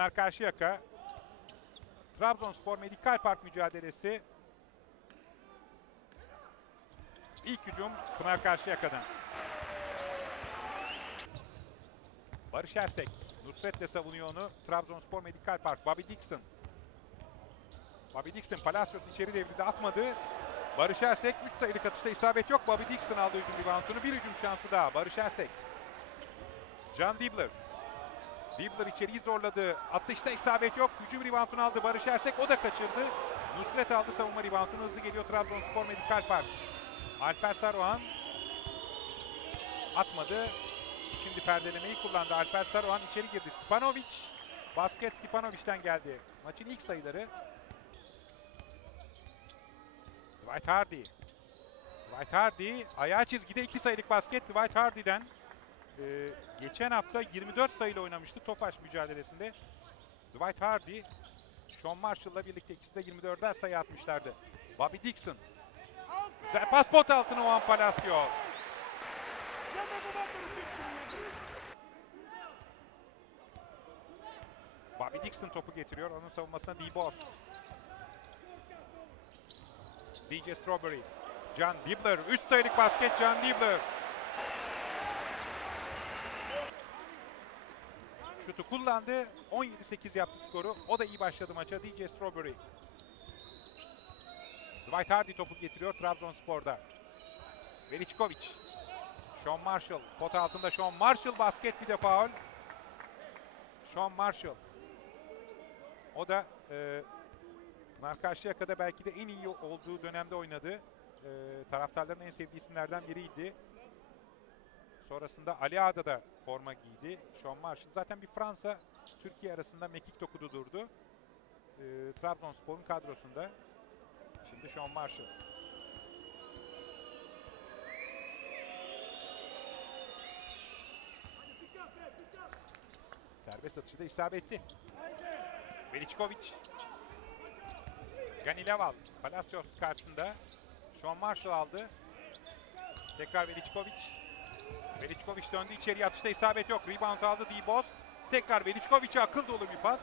Pınar Karşıyaka. Trabzonspor Medikal Park mücadelesi. İlk hücum Pınar Karşıyaka'dan. Barış Ersek. Nusret de savunuyor onu. Trabzonspor Medikal Park. Bobby Dixon. Bobby Dixon Palacios içeri devrildi atmadı. Barış Ersek 3 sayılık atışta isabet yok. Bobby Dixon aldı hücum reboundunu. Bir hücum şansı daha. Barış Ersek. Can Dibler. Dibler içeriği zorladı. Atışta isabet yok. Hücum reboundunu aldı Barış Ersek. O da kaçırdı. Nusret aldı savunma reboundunu. Hızlı geliyor Trabzonspor Medikal Park. Alper Saruhan. Atmadı. Şimdi perdelemeyi kullandı. Alper Saruhan içeri girdi. Stipanovic. Basket Stipanovic'ten geldi. Maçın ilk sayıları. Dwight Hardy. Dwight Hardy ayağı çizgide iki sayılık basket Dwight Hardy'den. Ee, geçen hafta 24 sayıyla oynamıştı Tofaş mücadelesinde. Dwight Hardy, Sean Marshall'la birlikte ikisi de 24'er sayı atmışlardı. Bobby Dixon. Güzel pas pot altına Juan Palacios. Bobby Dixon topu getiriyor. Onun savunmasına D-Boss. DJ Strawberry. John Dibler. 3 sayılık basket John Dibler. Şutu kullandı. 17-8 yaptı skoru. O da iyi başladı maça. DJ Strawberry. Dwight Hardy topu getiriyor Trabzonspor'da. Veličković. Sean Marshall. Pot altında Sean Marshall basket bir de faul. Sean Marshall. O da e, Pınar Karşıyaka'da belki de en iyi olduğu dönemde oynadı. E, taraftarların en sevdiği isimlerden biriydi. Sonrasında Ali Ağa'da da forma giydi. Sean Marshall zaten bir Fransa Türkiye arasında mekik dokudu durdu. E, Trabzonspor'un kadrosunda. Şimdi Sean Marshall. Serbest atışı da isabetli. Veličković. Ganileval. Palacios karşısında. Sean Marshall aldı. Tekrar Veličković. Veličković döndü içeriye atışta isabet yok. Rebound aldı Dibos. Tekrar Veličković'e akıl dolu bir pas.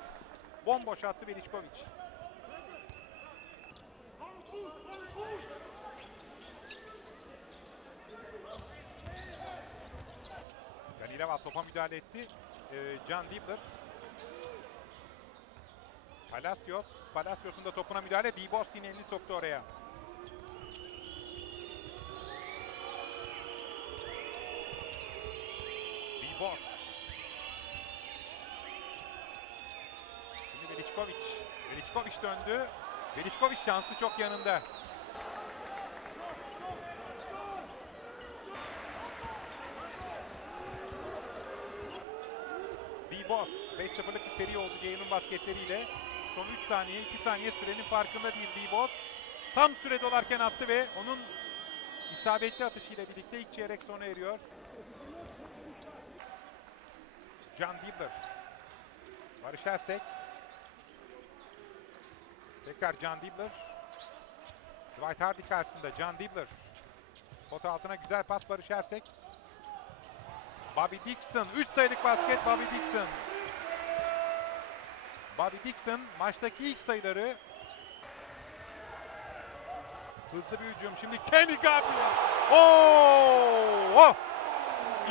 Bomboş attı Veličković. Ganileval topa müdahale etti. Ee, Can. Palacios. Palacios'un da topuna müdahale. Dibos yine elini soktu oraya. Şimdi Veličković. Veličković döndü. Veličković şansı çok yanında. Dibos. 5-0'lık bir seri oldu Ceyhun'un basketleriyle. Son 3 saniye, 2 saniye sürenin farkında değil Dibos. Tam süre dolarken attı ve onun isabetli atışıyla birlikte ilk çeyrek sona eriyor. Can Dibler. Barış Ersek. Tekrar Can Dibler. Dwight Hardy karşısında Can Dibler. Pot altına güzel pas Barış Ersek. Bobby Dixon. 3 sayılık basket Bobby Dixon. Bobby Dixon maçtaki ilk sayıları. Hızlı bir hücum. Şimdi Kenny Gabriel. Oo! Oh!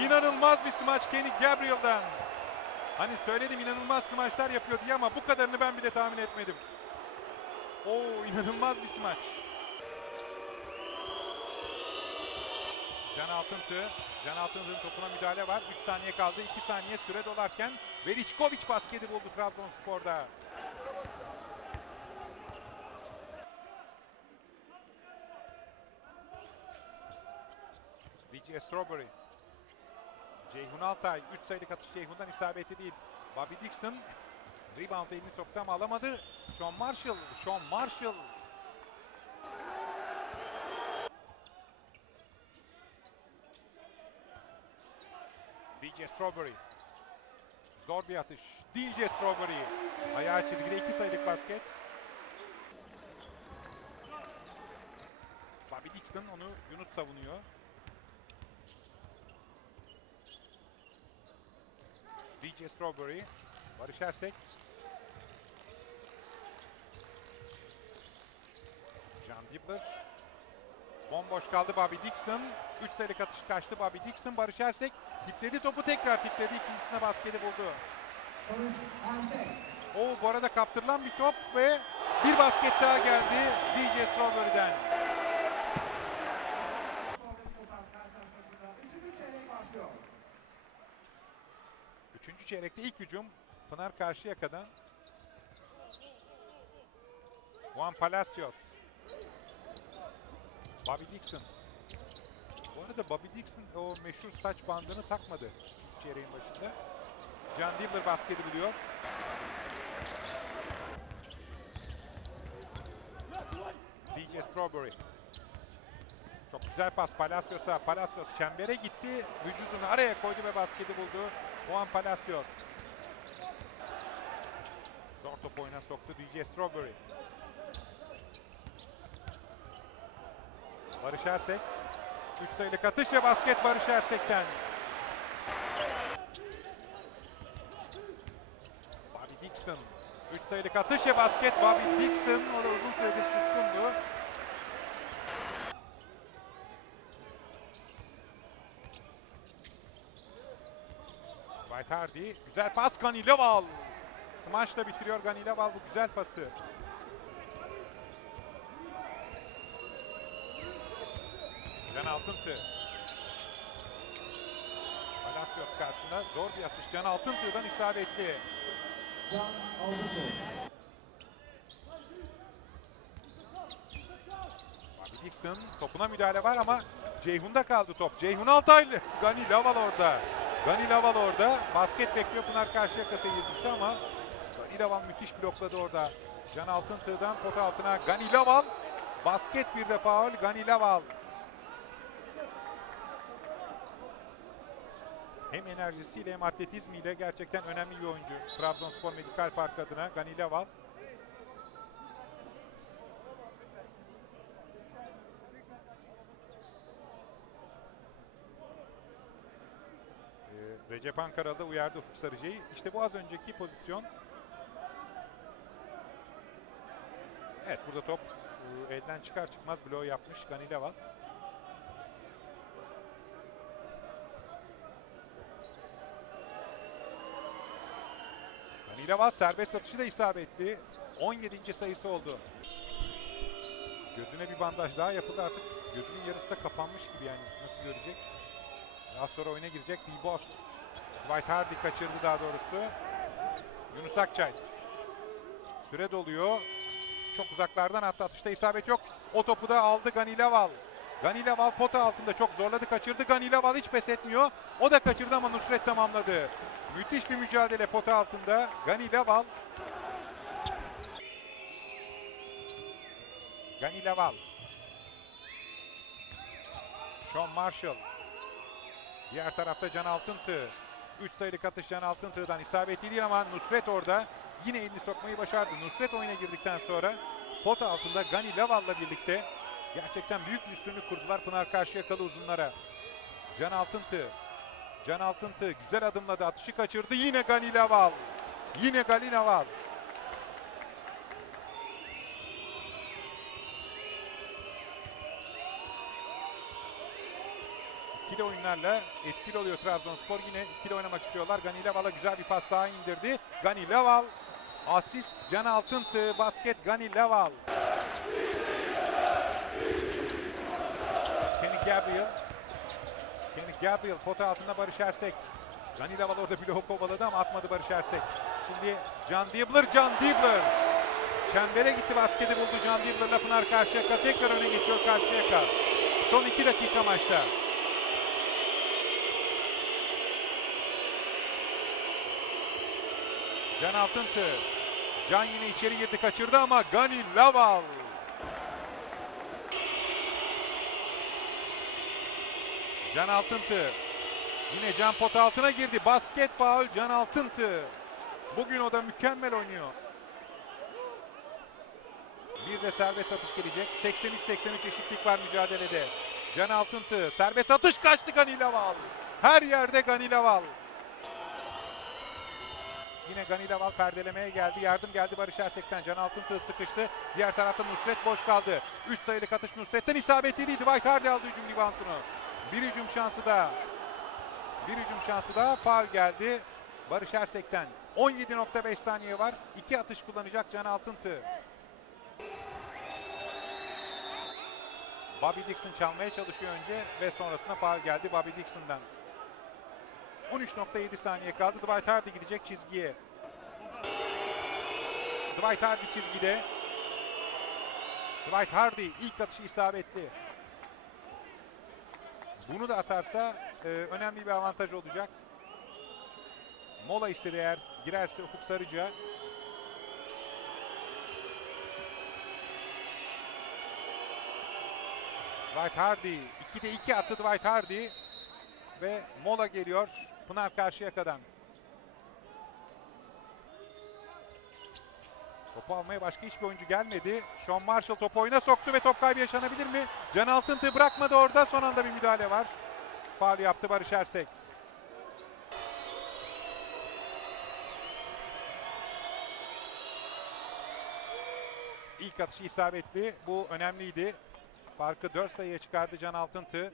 İnanılmaz bir smaç Kenny Gabriel'dan. Hani söyledim inanılmaz smaçlar yapıyor diye ama bu kadarını ben bile tahmin etmedim. Oo inanılmaz bir smaç. Can Altıntı. Can Altıntı'nın topuna müdahale var. 3 saniye kaldı. 2 saniye süre dolarken Veličković basketi buldu Trabzonspor'da. VJ Strawberry. Ceyhun Altay. 3 sayılık atış Ceyhun'dan isabetli değil. Bobby Dixon. Rebound elini soktu ama alamadı. Sean Marshall. Sean Marshall. DJ Strawberry. Zor bir atış. DJ Strawberry. Ayağı çizgide iki sayılık basket. Bobby Dixon onu Yunus savunuyor. DJ Strawberry. Barış Ersek. Can Dibbler. Bomboş kaldı Bobby Dixon. 3 sayılık atış kaçtı Bobby Dixon. Barış Ersek tipledi topu tekrar tipledi. İkincisine basketi buldu. O bu arada kaptırılan bir top ve bir basket daha geldi DJ Strawberry'den. Üçüncü çeyrekte ilk hücum Pınar Karşıyaka'dan. Juan Palacios. Bobby Dixon. Bu arada Bobby Dixon o meşhur saç bandını takmadı çeyreğin başında. Can Dibbler basketi buluyor. DJ Strawberry. Çok güzel pas Palacios'a. Palacios çembere gitti. Vücudunu araya koydu ve basketi buldu. Juan Palacios. Zor top oyuna soktu DJ Strawberry. Barış Ersek. 3 sayılık atış ve basket Barış Ersek'ten. Bobby Dixon. 3 sayılık atış ve basket Bobby Dixon. O da uzun süredir suskundu. Dwight Hardy. Güzel pas Gani Leval. Smash'la bitiriyor Gani Leval bu güzel pası. Can Altıntı. Palacios karşısında zor bir atış. Can Altıntı'dan isabetli. Can Altıntı. Dixon topuna müdahale var ama Ceyhun'da kaldı top. Ceyhun Altaylı. Gani Laval orada. Gani Laval orada. Basket bekliyor Pınar Karşıyaka seyircisi ama Gani Laval müthiş blokladı orada. Can Altıntığ'dan pot altına Gani Laval. Basket bir de faul Gani Laval. Hem enerjisiyle hem atletizmiyle gerçekten önemli bir oyuncu. Trabzonspor Medikal Park adına Gani Laval. Ee, Recep Ankaralı uyardı Ufuk Sarıcı'yı. İşte bu az önceki pozisyon. Evet burada top e, elden çıkar çıkmaz bloğu yapmış Gani Leval. Leval serbest atışı da isabetli. 17. sayısı oldu. Gözüne bir bandaj daha yapıldı artık. Gözünün yarısı da kapanmış gibi yani nasıl görecek? Daha sonra oyuna girecek Boss. Dwight Hardy kaçırdı daha doğrusu. Yunus Akçay. Süre doluyor. Çok uzaklardan attı atışta isabet yok. O topu da aldı Gani Leval. Gani Leval pota altında çok zorladı kaçırdı. Gani Leval hiç pes etmiyor. O da kaçırdı ama Nusret tamamladı. Müthiş bir mücadele pota altında. Gani Leval. Gani Leval. Sean Marshall. Diğer tarafta Can Altıntı. 3 sayılık atış Can Altıntı'dan isabetli değil ama Nusret orada yine elini sokmayı başardı. Nusret oyuna girdikten sonra pot altında Gani Laval'la birlikte gerçekten büyük bir üstünlük kurdular Pınar Karşıyakalı uzunlara. Can Altıntı. Can Altıntı güzel adımladı. Atışı kaçırdı. Yine Gani Laval. Yine Gani Laval. İkili oyunlarla etkili oluyor Trabzonspor. Yine ikili oynamak istiyorlar. Gani Leval'a güzel bir pas daha indirdi. Gani Leval asist Can Altıntı basket Gani Leval. Gabriel. Kenny Gabriel pota altında Barış Ersek. Gani Leval orada bloğu kovaladı ama atmadı Barış Ersek. Şimdi Can Dibbler, Can Dibbler. Çembere gitti basketi buldu Can Dibbler'la Pınar Karşıyaka. Tekrar öne geçiyor Karşıyaka. Son iki dakika maçta. Can Altıntı. Can yine içeri girdi kaçırdı ama Gani Laval. Can Altıntı. Yine Can pot altına girdi. Basket faul Can Altıntı. Bugün o da mükemmel oynuyor. Bir de serbest atış gelecek. 83-83 eşitlik var mücadelede. Can Altıntı. Serbest atış kaçtı Gani Laval. Her yerde Gani Laval. Yine Ganilaval perdelemeye geldi. Yardım geldi Barış Ersek'ten. Can Altıntığ sıkıştı. Diğer tarafta Nusret boş kaldı. 3 sayılık atış Nusret'ten isabetli değil. Dwight Hardy aldı hücum reboundunu. Bir hücum şansı da. Bir hücum şansı da. Faul geldi. Barış Ersek'ten. 17.5 saniye var. İki atış kullanacak Can Altıntı. Bobby Dixon çalmaya çalışıyor önce ve sonrasında faul geldi Bobby Dixon'dan. 13.7 saniye kaldı. Dwight Hardy gidecek çizgiye. Dwight Hardy çizgide. Dwight Hardy ilk atışı isabetli. Bunu da atarsa e, önemli bir avantaj olacak. Mola istedi eğer girerse Ufuk Sarıca. Dwight Hardy 2'de 2 attı Dwight Hardy ve mola geliyor Pınar Karşıyaka'dan. Topu almaya başka hiçbir oyuncu gelmedi. Sean Marshall topu oyuna soktu ve top kaybı yaşanabilir mi? Can Altıntı bırakmadı orada. Son anda bir müdahale var. Faul yaptı Barış Ersek. İlk atışı isabetli. Bu önemliydi. Farkı 4 sayıya çıkardı Can Altıntı.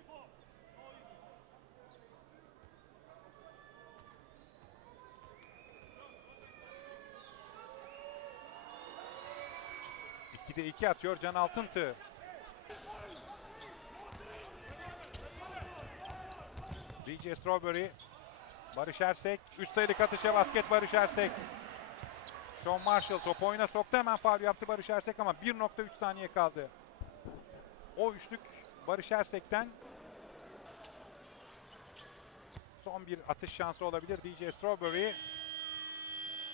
İkide 2 atıyor Can Altıntı. DJ Strawberry. Barış Ersek. 3 sayılık atışa basket Barış Ersek. Sean Marshall topu oyuna soktu. Hemen faul yaptı Barış Ersek ama 1.3 saniye kaldı. O üçlük Barış Ersek'ten son bir atış şansı olabilir. DJ Strawberry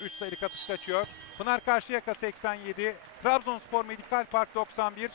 3 sayılık atış kaçıyor. Pınar Karşıyaka 87, Trabzonspor Medikal Park 91.